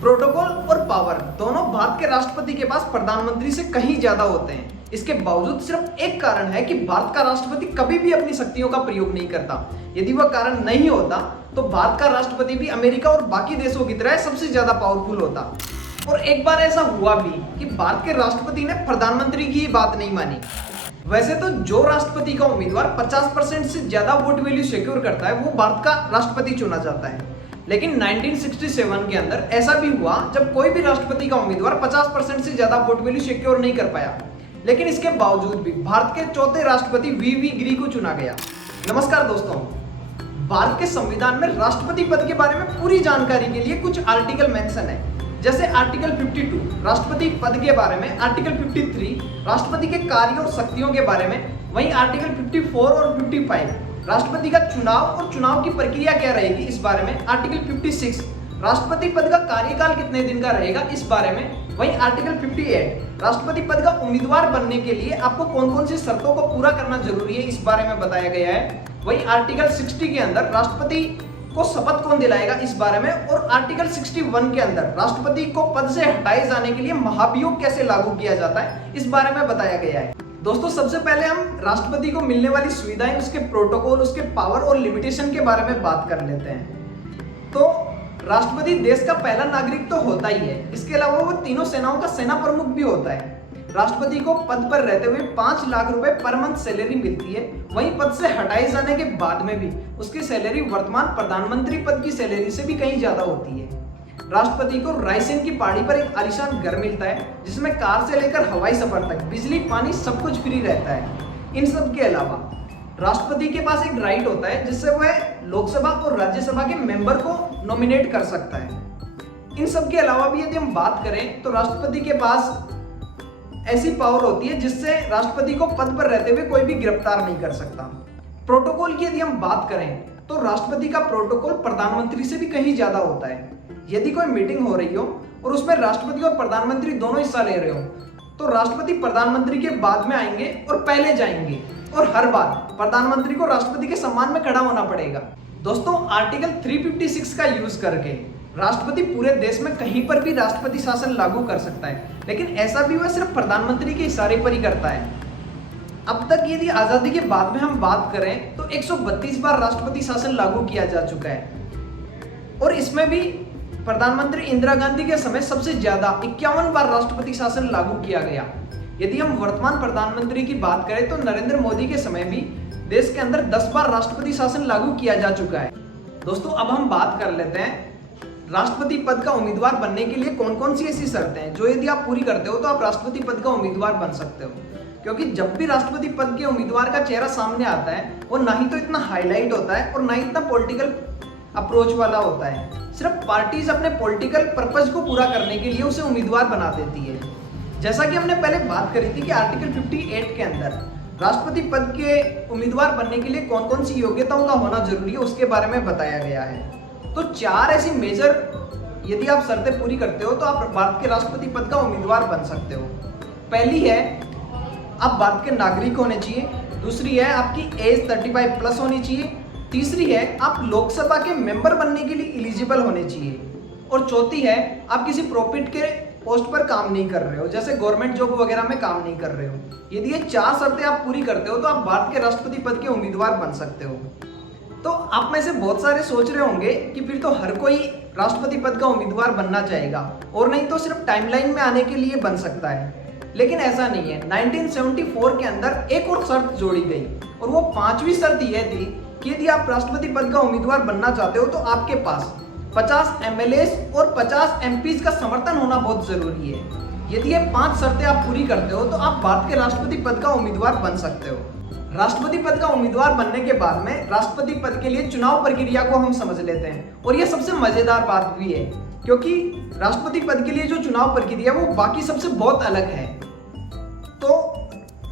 Protocol और power दोनों भारत के राष्ट्रपति के पास प्रधानमंत्री से कहीं ज्यादा होते हैं। इसके बावजूद सिर्फ एक कारण है कि भारत का राष्ट्रपति कभी भी अपनी शक्तियों का प्रयोग नहीं करता। यदि वह कारण नहीं होता तो भारत का राष्ट्रपति भी अमेरिका और बाकी देशों की तरह सबसे ज्यादा पावरफुल होता। और एक बार ऐसा हुआ भी कि भारत के राष्ट्रपति ने प्रधानमंत्री की बात नहीं मानी। वैसे तो जो राष्ट्रपति का उम्मीदवार 50% से ज्यादा वोट वैल्यू सिक्योर करता है वो भारत का राष्ट्रपति चुना जाता है। लेकिन 1967 के अंदर ऐसा भी हुआ जब कोई भी राष्ट्रपति का उम्मीदवार 50% से ज्यादा वोट वैल्यू सिक्योर नहीं कर पाया। लेकिन इसके बावजूद भी भारत के चौथे राष्ट्रपति वीवी गिरी को चुना गया। नमस्कार दोस्तों, भारत के संविधान में राष्ट्रपति पद के बारे में पूरी जानकारी के लिए कुछ आर्टिकल मेंशन है। जैसे आर्टिकल 52 राष्ट्रपति पद के बारे में, आर्टिकल 53 राष्ट्रपति के कार्य और शक्तियों के बारे में, वहीं आर्टिकल 54 और 55 राष्ट्रपति का चुनाव और चुनाव की प्रक्रिया क्या रहेगी इस बारे में, आर्टिकल 56 राष्ट्रपति पद का कार्यकाल कितने दिन का रहेगा इस बारे में, वहीं आर्टिकल 58 राष्ट्रपति पद का उम्मीदवार बनने के लिए आपको कौन कौन सी शर्तों को पूरा करना जरूरी है इस बारे में बताया गया है। वहीं आर्टिकल 60 के अंदर राष्ट्रपति को शपथ कौन दिलाएगा इस बारे में, और आर्टिकल 61 के अंदर राष्ट्रपति को पद से हटाए जाने के लिए महाभियोग कैसे लागू किया जाता है इस बारे में बताया गया है। दोस्तों, सबसे पहले हम राष्ट्रपति को मिलने वाली सुविधाएं, उसके प्रोटोकॉल, उसके पावर और लिमिटेशन के बारे में बात कर लेते हैं। तो राष्ट्रपति देश का पहला नागरिक तो होता ही है, इसके अलावा वो तीनों सेनाओं का सेना प्रमुख भी होता है। राष्ट्रपति को पद पर रहते हुए 5 लाख रुपए पर मंथ सैलरी मिलती है। वहीं पद से हटाए जाने के बाद में भी उसकी सैलरी वर्तमान प्रधानमंत्री पद की सैलरी से भी कहीं ज्यादा होती है। राष्ट्रपति को रायसेन की पहाड़ी पर एक आलीशान घर मिलता है जिसमें कार से लेकर हवाई सफर तक बिजली, पानी सब कुछ फ्री रहता है। इन सब के अलावा राष्ट्रपति के पास एक राइट होता है जिससे वह लोकसभा और राज्यसभा के मेंबर को नॉमिनेट कर सकता है। इन सब के अलावा भी यदि हम बात करें तो राष्ट्रपति के पास ऐसी पावर होती है जिससे राष्ट्रपति को पद पर रहते हुए कोई भी गिरफ्तार नहीं कर सकता। प्रोटोकॉल की यदि हम बात करें तो राष्ट्रपति का प्रोटोकॉल प्रधानमंत्री से भी कहीं ज्यादा होता है। यदि कोई मीटिंग हो रही हो और उसमें राष्ट्रपति और प्रधानमंत्री दोनों हिस्सा ले रहे हो तो राष्ट्रपति प्रधानमंत्री के बाद में आएंगे और पहले जाएंगे, और हर बार प्रधानमंत्री को राष्ट्रपति के सम्मान में खड़ा होना पड़ेगा। दोस्तों, आर्टिकल 356 का यूज करके राष्ट्रपति पूरे देश में कहीं पर भी राष्ट्रपति शासन लागू कर सकता है, लेकिन ऐसा भी वह सिर्फ प्रधानमंत्री के इशारे पर ही करता है। अब तक यदि आजादी के बाद में हम बात करें तो 132 बार राष्ट्रपति शासन लागू किया जा चुका है, और इसमें भी प्रधानमंत्री इंदिरा गांधी के समय सबसे ज्यादा 51 बार राष्ट्रपति शासन लागू किया गया। यदि हम वर्तमान प्रधानमंत्री की बात करें तो नरेंद्र मोदी के समय भी देश के अंदर 10 बार राष्ट्रपति शासन लागू किया जा चुका है। दोस्तों, अब हम बात कर लेते हैं राष्ट्रपति पद का उम्मीदवार बनने के लिए कौन कौन सी ऐसी शर्तें हैं जो यदि आप पूरी करते हो तो आप राष्ट्रपति पद का उम्मीदवार बन सकते हो। क्योंकि जब भी राष्ट्रपति पद के उम्मीदवार का चेहरा सामने आता है वो ना ही तो इतना हाईलाइट होता है और ना ही इतना पॉलिटिकल अप्रोच वाला होता है। सिर्फ पार्टीज अपने पॉलिटिकल पर्पज को पूरा करने के लिए उसे उम्मीदवार बना देती है। जैसा कि हमने पहले बात करी थी कि आर्टिकल 58 के अंदर राष्ट्रपति पद के उम्मीदवार बनने के लिए कौन कौन सी योग्यताओं का होना जरूरी है उसके बारे में बताया गया है। तो 4 ऐसी मेजर यदि आप शर्तें पूरी करते हो तो आप भारत के राष्ट्रपति पद का उम्मीदवार बन सकते हो। पहली है, आप भारत के नागरिक होने चाहिए। दूसरी है, आपकी एज 35 प्लस होनी चाहिए। तीसरी है, आप लोकसभा के मेंबर बनने के लिए एलिजिबल होने चाहिए। और चौथी है, आप किसी प्रॉफिट के पोस्ट पर काम नहीं कर रहे हो, जैसे गवर्नमेंट जॉब वगैरह में काम नहीं कर रहे हो। यदि ये 4 शर्तें आप पूरी करते हो तो आप भारत के राष्ट्रपति पद के उम्मीदवार बन सकते हो। तो आप में से बहुत सारे सोच रहे होंगे कि फिर तो हर कोई राष्ट्रपति पद का उम्मीदवार बनना चाहेगा और नहीं तो सिर्फ टाइमलाइन में आने के लिए बन सकता है। लेकिन ऐसा नहीं है। 1974 के अंदर एक और शर्त जोड़ी गई, और वो 5वीं शर्त यह थी कि यदि आप राष्ट्रपति पद का उम्मीदवार बनना चाहते हो तो आपके पास 50 MLAs और 50 MPs का समर्थन होना बहुत जरूरी है। यदि ये 5 शर्तें आप पूरी करते हो तो आप भारत के राष्ट्रपति पद का उम्मीदवार बन सकते हो। राष्ट्रपति पद का उम्मीदवार बनने के बाद में राष्ट्रपति पद के लिए चुनाव प्रक्रिया को हम समझ लेते हैं, और यह सबसे मजेदार बात भी है क्योंकि राष्ट्रपति पद के लिए जो चुनाव प्रक्रिया वो बाकी सबसे बहुत अलग है। तो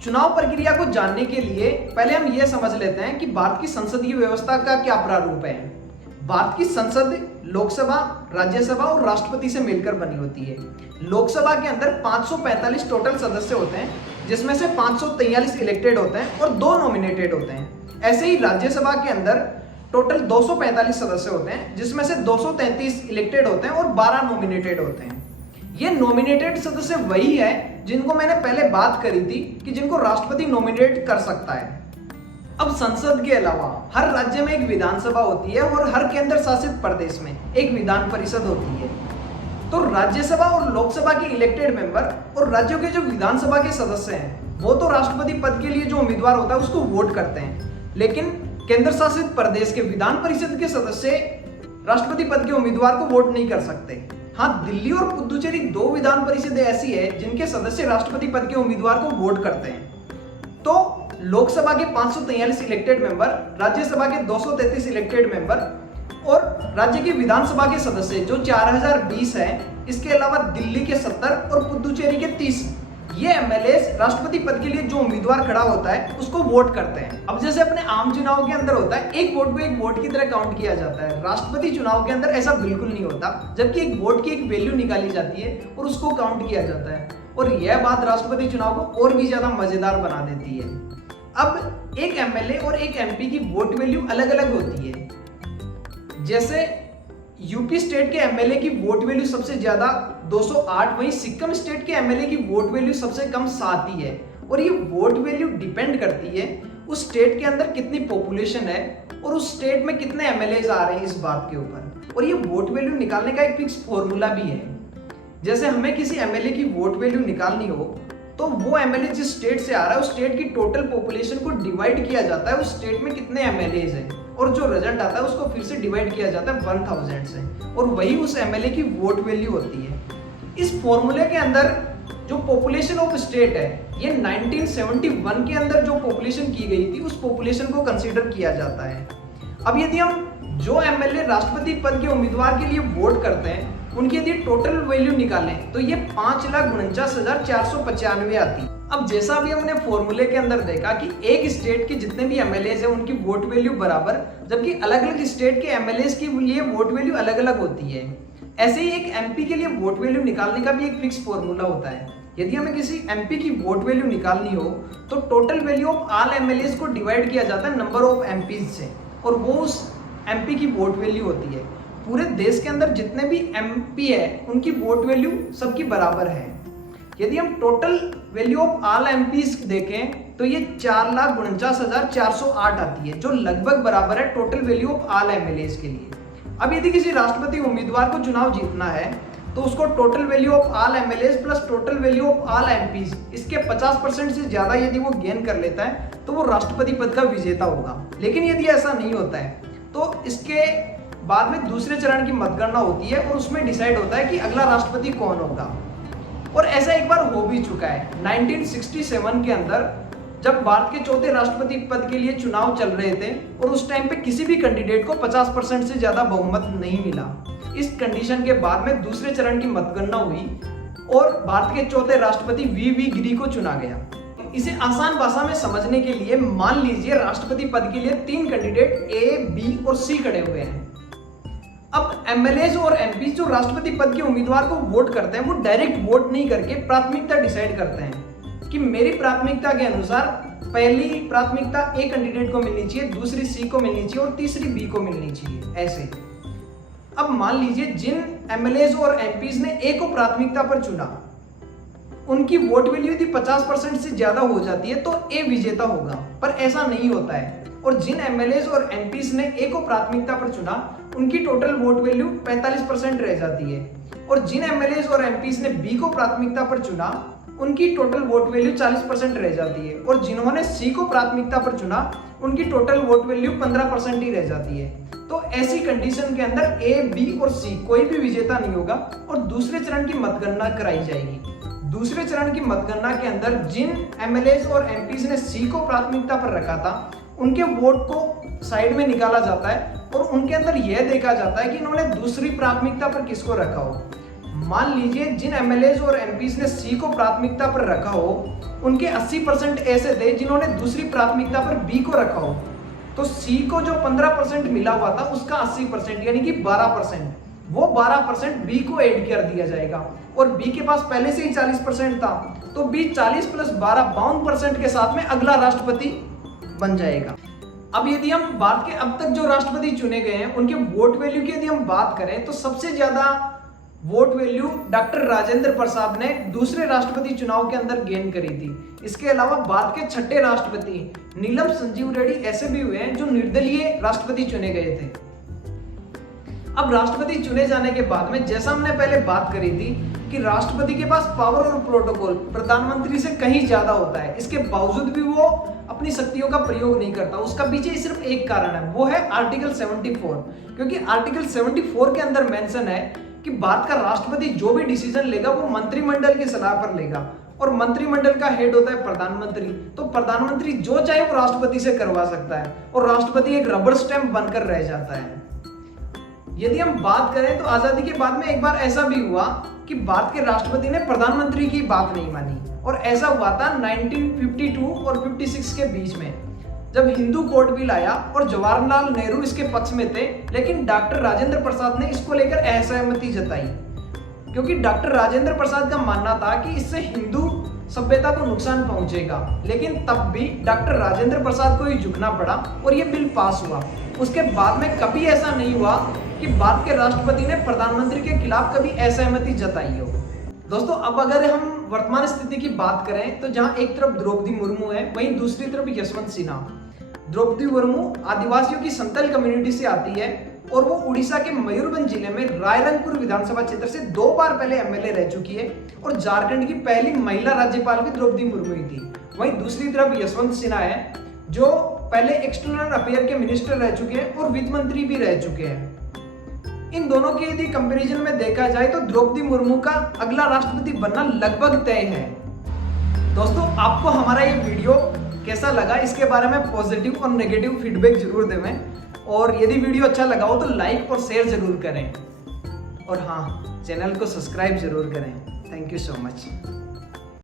चुनाव प्रक्रिया को जानने के लिए पहले हम यह समझ लेते हैं कि भारत की संसदीय व्यवस्था का क्या प्रारूप है। भारत की संसद लोकसभा, राज्यसभा और राष्ट्रपति से मिलकर बनी होती है। लोकसभा के अंदर 545 टोटल सदस्य होते हैं, जिसमें से 543 इलेक्टेड होते हैं और 2 नॉमिनेटेड होते हैं। ऐसे ही राज्यसभा के अंदर टोटल 245 सदस्य होते हैं, जिसमें से 233 इलेक्टेड होते हैं और 12 नॉमिनेटेड होते हैं। ये नॉमिनेटेड सदस्य वही है जिनको मैंने पहले बात करी थी कि जिनको राष्ट्रपति नॉमिनेट कर सकता है। अब संसद के अलावा हर राज्य में एक विधानसभा होती है और हर केंद्र शासित प्रदेश में एक विधान परिषद होती है। तो राज्यसभा और लोकसभा के इलेक्टेड मेंबर और राज्यों के जो विधानसभा के सदस्य हैं वो तो राष्ट्रपति पद के लिए जो उम्मीदवार होता है उसको वोट करते हैं, लेकिन केंद्र शासित प्रदेश के विधान परिषद के सदस्य राष्ट्रपति पद के उम्मीदवार को वोट नहीं कर सकते। हाँ, दिल्ली और पुदुचेरी 2 विधान परिषदें ऐसी है जिनके सदस्य राष्ट्रपति पद के उम्मीदवार को वोट करते हैं। तो लोकसभा के 543 इलेक्टेड मेंबर, राज्यसभा के 233 इलेक्टेड मेंबर और राज्य के विधानसभा के सदस्य जो 4020 हैं, इसके अलावा दिल्ली के 70 और पुदुचेरी के 30 ये एमएलए राष्ट्रपति पद के लिए जो उम्मीदवार खड़ा होता है उसको वोट करते हैं। अब जैसे अपने आम चुनाव के अंदर होता है, एक वोट को एक वोट की तरह काउंट किया जाता है, राष्ट्रपति चुनाव के अंदर ऐसा बिल्कुल नहीं होता, जबकि एक वोट की एक वैल्यू निकाली जाती है और उसको काउंट किया जाता है। और यह बात राष्ट्रपति चुनाव को और भी ज्यादा मजेदार बना देती है। अब एक एमएलए और एक एमपी की वोट वैल्यू अलग अलग होती है। जैसे यूपी स्टेट के एमएलए की वोट वैल्यू सबसे ज्यादा 208, वहीं सिक्किम स्टेट के एमएलए की वोट वैल्यू सबसे कम 7 ही है। और ये वोट वैल्यू डिपेंड करती है उस स्टेट के अंदर कितनी पॉपुलेशन है और उस स्टेट में कितने एमएलए आ रहे हैं इस बात के ऊपर। और ये वोट वैल्यू निकालने का एक फिक्स फॉर्मूला भी है। जैसे हमें किसी एमएलए की वोट वैल्यू निकालनी हो तो वो एमएलए जिस स्टेट से आ रहा है उस स्टेट की टोटल पॉपुलेशन को डिवाइड किया जाता है उस स्टेट में कितने एमएलए हैं, और जो रिजल्ट आता है उसको फिर से डिवाइड किया जाता है 1000 से, और वही उस एमएलए की वोट वैल्यू होती है। इस फॉर्मूले के अंदर जो पॉपुलेशन ऑफ स्टेट है ये 1971 के अंदर जो पॉपुलेशन की गई थी उस पॉपुलेशन को कंसीडर किया जाता है। अब यदि हम जो एमएलए राष्ट्रपति पद के उम्मीदवार के लिए वोट करते हैं उनकी यदि टोटल वैल्यू निकालें तो ये 5,49,495 आती। अब जैसा भी हमने फॉर्मूले के अंदर देखा कि एक स्टेट के जितने भी एमएलए हैं उनकी वोट वैल्यू बराबर, जबकि अलग अलग स्टेट के एमएलए के लिए वोट वैल्यू अलग अलग होती है। ऐसे ही एक एमपी के लिए वोट वैल्यू निकालने का भी एक फिक्स फॉर्मूला होता है। यदि हमें किसी एमपी की वोट वैल्यू निकालनी हो तो total value of all MLA को डिवाइड किया जाता है नंबर ऑफ एमपीज से, और वो उस एमपी की वोट वैल्यू होती है। पूरे देश के अंदर जितने भी एमपी है उनकी वोट वैल्यू सबकी बराबर है। यदि हम total value of all MPs देखें तो ये 4,49,408 आती है, जो लगभग बराबर है total value of all MLA के लिए। अब यदि किसी राष्ट्रपति उम्मीदवार को चुनाव जीतना है तो उसको total value of all MLA plus total value of all MPs इसके 50% से ज्यादा यदि वो गेन कर लेता है तो वो राष्ट्रपति पद का विजेता होगा। लेकिन यदि ऐसा नहीं होता है तो इसके बाद में दूसरे चरण की मतगणना होती है और उसमें डिसाइड होता है कि अगला राष्ट्रपति कौन होगा। और ऐसा एक बार हो भी चुका है 1967 के अंदर, जब भारत के चौथे राष्ट्रपति पद के लिए चुनाव चल रहे थे और उस टाइम पे किसी भी कैंडिडेट को 50% से ज्यादा बहुमत नहीं मिला। इस कंडीशन के बाद में दूसरे चरण की मतगणना हुई और भारत के चौथे राष्ट्रपति वी गिरी को चुना गया। इसे आसान भाषा में समझने के लिए मान लीजिए राष्ट्रपति पद के लिए 3 कैंडिडेट ए, बी और सी खड़े हुए हैं। अब एमएलए और एमपी जो राष्ट्रपति पद के उम्मीदवार को वोट करते हैं वो डायरेक्ट वोट नहीं करके प्राथमिकता डिसाइड करते हैं कि मेरी प्राथमिकता के अनुसार पहली प्राथमिकता ए कैंडिडेट को मिलनी चाहिए, दूसरी सी को मिलनी चाहिए और तीसरी बी को मिलनी चाहिए, ऐसे। अब मान लीजिए जिन एमएलए और एमपीज ने ए को प्राथमिकता पर चुना उनकी वोट वैल्यू यदि 50% से ज्यादा हो जाती है तो ए विजेता होगा, पर ऐसा नहीं होता है। और जिन एमएलए और एमपीज ने ए को प्राथमिकता पर चुना उनकी टोटल वोट वैल्यू 45% रह जाती है, और जिन एमएलए और एमपीज ने बी को प्राथमिकता पर चुना उनकी टोटल वोट वैल्यू 40% रह जाती है, और जिन्होंने सी को प्राथमिकता पर चुना उनकी टोटल वोट वैल्यू 15% ही रह जाती है। तो ऐसी कंडीशन के अंदर ए, बी और सी कोई भी विजेता नहीं होगा और दूसरे चरण की मतगणना कराई जाएगी। दूसरे चरण की मतगणना के अंदर जिन एमएलए और एमपीज ने सी को प्राथमिकता पर रखा था उनके वोट को साइड में निकाला जाता है और उनके अंदर यह देखा जाता है कि इन्होंने दूसरी प्राथमिकता पर किसको रखा हो। मान लीजिए जिन एमएलए और एमपीज ने सी को प्राथमिकता पर रखा हो उनके 80% ऐसे थे जिन्होंने दूसरी प्राथमिकता पर बी को रखा हो, तो सी को जो 15% मिला हुआ था उसका 80% यानी कि 12%, वो 12% बी को ऐड कर दिया जाएगा, और बी के पास पहले से ही 40% था तो बी 40 + 12 52% के साथ में अगला राष्ट्रपति बन जाएगा। अब यदि हम भारत के अब तक जो राष्ट्रपति चुने गए हैं उनके वोट वैल्यू की यदि हम बात करें तो सबसे ज्यादा vote value doctor Rajendra Prasad ने दूसरे राष्ट्रपति चुनाव के अंदर गेन करी थी। इसके अलावा भारत के छठे राष्ट्रपति नीलम संजीव रेड्डी ऐसे भी हुए हैं जो निर्दलीय राष्ट्रपति चुने गए थे। अब राष्ट्रपति चुने जाने के बाद में जैसा हमने पहले बात करी थी कि राष्ट्रपति के पास पावर और प्रोटोकॉल प्रधानमंत्री से कहीं ज्यादा होता है, इसके बावजूद भी वो अपनी शक्तियों का प्रयोग नहीं करता। उसका पीछे सिर्फ एक कारण है, वो है आर्टिकल 74। क्योंकि आर्टिकल 74 के अंदर मेंशन है कि भारत का राष्ट्रपति जो भी डिसीजन लेगा वो मंत्रिमंडल की सलाह पर लेगा और मंत्रिमंडल का हेड होता है प्रधानमंत्री। तो प्रधानमंत्री जो चाहे वो राष्ट्रपति से करवा सकता है और राष्ट्रपति एक रबर स्टैंप बनकर रह जाता है। यदि हम बात करें तो आजादी के बाद में एक बार ऐसा भी हुआ कि भारत के राष्ट्रपति ने प्रधानमंत्री की बात नहीं मानी और ऐसा हुआ था 1952 और 56 के बीच में, जब हिंदू कोड बिल आया और जवाहरलाल नेहरू इसके पक्ष में थे, लेकिन डॉक्टर राजेंद्र प्रसाद ने इसको लेकर असहमति जताई क्योंकि डॉक्टर राजेंद्र प्रसाद का मानना था कि इससे हिंदू सभ्यता को नुकसान पहुंचेगा। लेकिन तब भी डॉक्टर राजेंद्र प्रसाद को ही झुकना पड़ा और यह बिल पास हुआ। उसके बाद में कभी ऐसा नहीं हुआ कि भारत के राष्ट्रपति ने प्रधानमंत्री के खिलाफ कभी असहमति जताई हो। दोस्तों, अब अगर हम वर्तमान स्थिति की बात करें तो जहां एक तरफ द्रौपदी मुर्मू है, वहीं दूसरी तरफ यशवंत सिन्हा। द्रौपदी मुर्मू आदिवासियों की संथाल कम्युनिटी से आती है और वो उड़ीसा के मयूरभंज जिले में रायरंगपुर विधानसभा क्षेत्र से 2 बार पहले एमएलए रह चुकी है और झारखंड की पहली महिला राज्यपाल भी द्रौपदी मुर्मू ही थी। वहीं दूसरी तरफ यशवंत सिन्हा है जो पहले एक्सटर्नल अफेयर के मिनिस्टर रह चुके हैं और वित्त मंत्री भी रह चुके हैं। इन दोनों के यदि कंपैरिजन में देखा जाए तो द्रौपदी मुर्मू का अगला राष्ट्रपति बनना लगभग तय है। दोस्तों, आपको हमारा ये वीडियो कैसा लगा इसके बारे में पॉजिटिव और नेगेटिव फीडबैक जरूर देवें और यदि वीडियो अच्छा लगा हो तो लाइक और शेयर जरूर करें और हाँ, चैनल को सब्सक्राइब जरूर करें। Thank you so much.